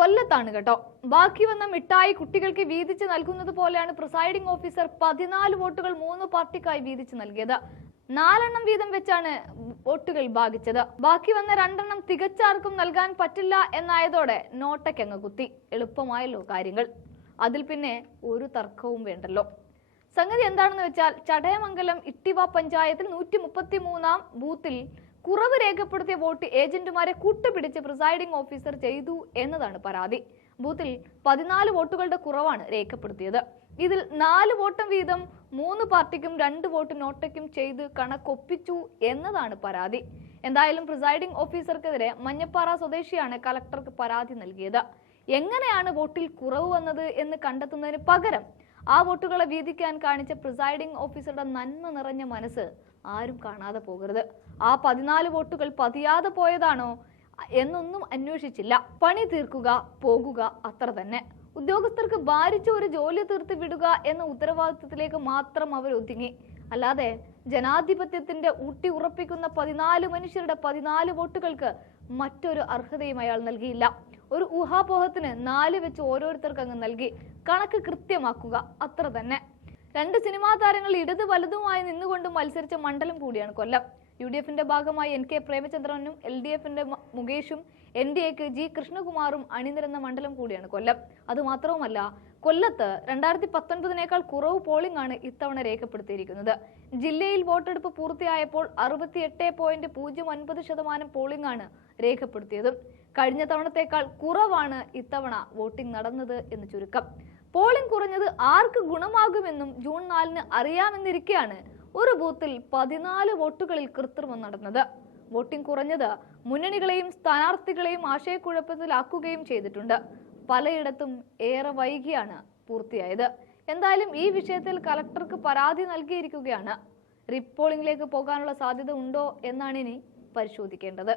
കൊല്ലത്താണ് കേട്ടോ. ബാക്കി വന്ന മിഠായി കുട്ടികൾക്ക് വീതിച്ച് നൽകുന്നത് പോലെയാണ് പ്രിസൈഡിംഗ് ഓഫീസർ 14 വോട്ടുകൾ 3 പാർട്ടിക്കായി വീതിച്ച് നൽകിയത്. 4 എണ്ണം വീതം വെച്ചാണ് വോട്ടുകൾ ഭാഗിച്ചത്. ബാക്കി വന്ന 2 എണ്ണം തികച്ചാർക്കും നൽകാൻ പറ്റില്ല എന്നായതോടെ നോട്ടയ്ക്കങ്ങ് കുത്തി. എളുപ്പമായല്ലോ കാര്യങ്ങൾ. അതിൽ പിന്നെ ഒരു തർക്കവും വേണ്ടല്ലോ. സംഗതി എന്താണെന്ന് വെച്ചാൽ, ചടയമംഗലം ഇട്ടിവ പഞ്ചായത്തിൽ 133-ാം ബൂത്തിൽ കുറവ് രേഖപ്പെടുത്തിയ വോട്ട് ഏജന്റുമാരെ കൂട്ടുപിടിച്ച് പ്രിസൈഡിംഗ് ഓഫീസർ ചെയ്തു എന്നതാണ് പരാതി. ബൂത്തിൽ 14 വോട്ടുകളുടെ കുറവാണ് രേഖപ്പെടുത്തിയത്. ഇതിൽ 4 വോട്ടും വീതം 3 പാർട്ടിക്കും 2 വോട്ട് നോട്ടയ്ക്കും ചെയ്ത് കണക്കൊപ്പിച്ചു എന്നതാണ് പരാതി. എന്തായാലും പ്രിസൈഡിംഗ് ഓഫീസർക്കെതിരെ മഞ്ഞപ്പാറ സ്വദേശിയാണ് കലക്ടർക്ക് പരാതി നൽകിയത്. എങ്ങനെയാണ് വോട്ടിൽ കുറവ് വന്നത് എന്ന് കണ്ടെത്തുന്നതിന് പകരം ആ വോട്ടുകളെ വീതിക്കാൻ കാണിച്ച പ്രിസൈഡിംഗ് ഓഫീസറുടെ നന്മ നിറഞ്ഞ മനസ്സ് ആരും കാണാതെ പോകരുത്. ആ 14 വോട്ടുകൾ പതിയാതെ പോയതാണോ എന്നൊന്നും അന്വേഷിച്ചില്ല. പണി തീർക്കുക, പോകുക, അത്ര തന്നെ. ഉദ്യോഗസ്ഥർക്ക് ഭാരിച്ച ഒരു ജോലി തീർത്ത് വിടുക എന്ന ഉത്തരവാദിത്വത്തിലേക്ക് മാത്രം അവർ ഒതുങ്ങി. അല്ലാതെ ജനാധിപത്യത്തിന്റെ ഊട്ടി ഉറപ്പിക്കുന്ന 14 മനുഷ്യരുടെ 14 വോട്ടുകൾക്ക് മറ്റൊരു അർഹതയും അയാൾ നൽകിയില്ല. ഒരു ഊഹാപോഹത്തിന് 4 വെച്ച് ഓരോരുത്തർക്ക് അങ്ങ് നൽകി. കണക്ക് കൃത്യമാക്കുക, അത്ര തന്നെ. 2 സിനിമാ താരങ്ങൾ ഇടത് വലതുമായി നിന്നുകൊണ്ട് മത്സരിച്ച മണ്ഡലം കൂടിയാണ് കൊല്ലം. UDFന്റെ ഭാഗമായി NK പ്രേമചന്ദ്രനും LDFന്റെ മുകേഷും NDAക്ക് G കൃഷ്ണകുമാറും അണിനിരന്ന മണ്ഡലം കൂടിയാണ് കൊല്ലം. അതുമാത്രവുമല്ല, കൊല്ലത്ത് 2019-നേക്കാൾ കുറവ് പോളിംഗ് ആണ് ഇത്തവണ രേഖപ്പെടുത്തിയിരിക്കുന്നത്. ജില്ലയിൽ വോട്ടെടുപ്പ് പൂർത്തിയായപ്പോൾ 68.09% പോളിംഗ് ആണ് രേഖപ്പെടുത്തിയത്. കഴിഞ്ഞ തവണത്തേക്കാൾ കുറവാണ് ഇത്തവണ വോട്ടിംഗ് നടന്നത് എന്ന് ചുരുക്കം. പോളിംഗ് കുറഞ്ഞത് ആർക്ക് ഗുണമാകുമെന്നും ജൂൺ 4-ന് അറിയാമെന്നിരിക്കെയാണ് ഒരു ബൂത്തിൽ 14 വോട്ടുകളിൽ കൃത്രിമം നടന്നത്. വോട്ടിംഗ് കുറഞ്ഞത് മുന്നണികളെയും സ്ഥാനാർത്ഥികളെയും ആശയക്കുഴപ്പത്തിലാക്കുകയും ചെയ്തിട്ടുണ്ട്. പലയിടത്തും ഏറെ വൈകിയാണ് പൂർത്തിയായത്. എന്തായാലും ഈ വിഷയത്തിൽ കലക്ടർക്ക് പരാതി നൽകിയിരിക്കുകയാണ്. റീപോളിംഗിലേക്ക് പോകാനുള്ള സാധ്യത ഉണ്ടോ എന്നാണ് ഇനി പരിശോധിക്കേണ്ടത്.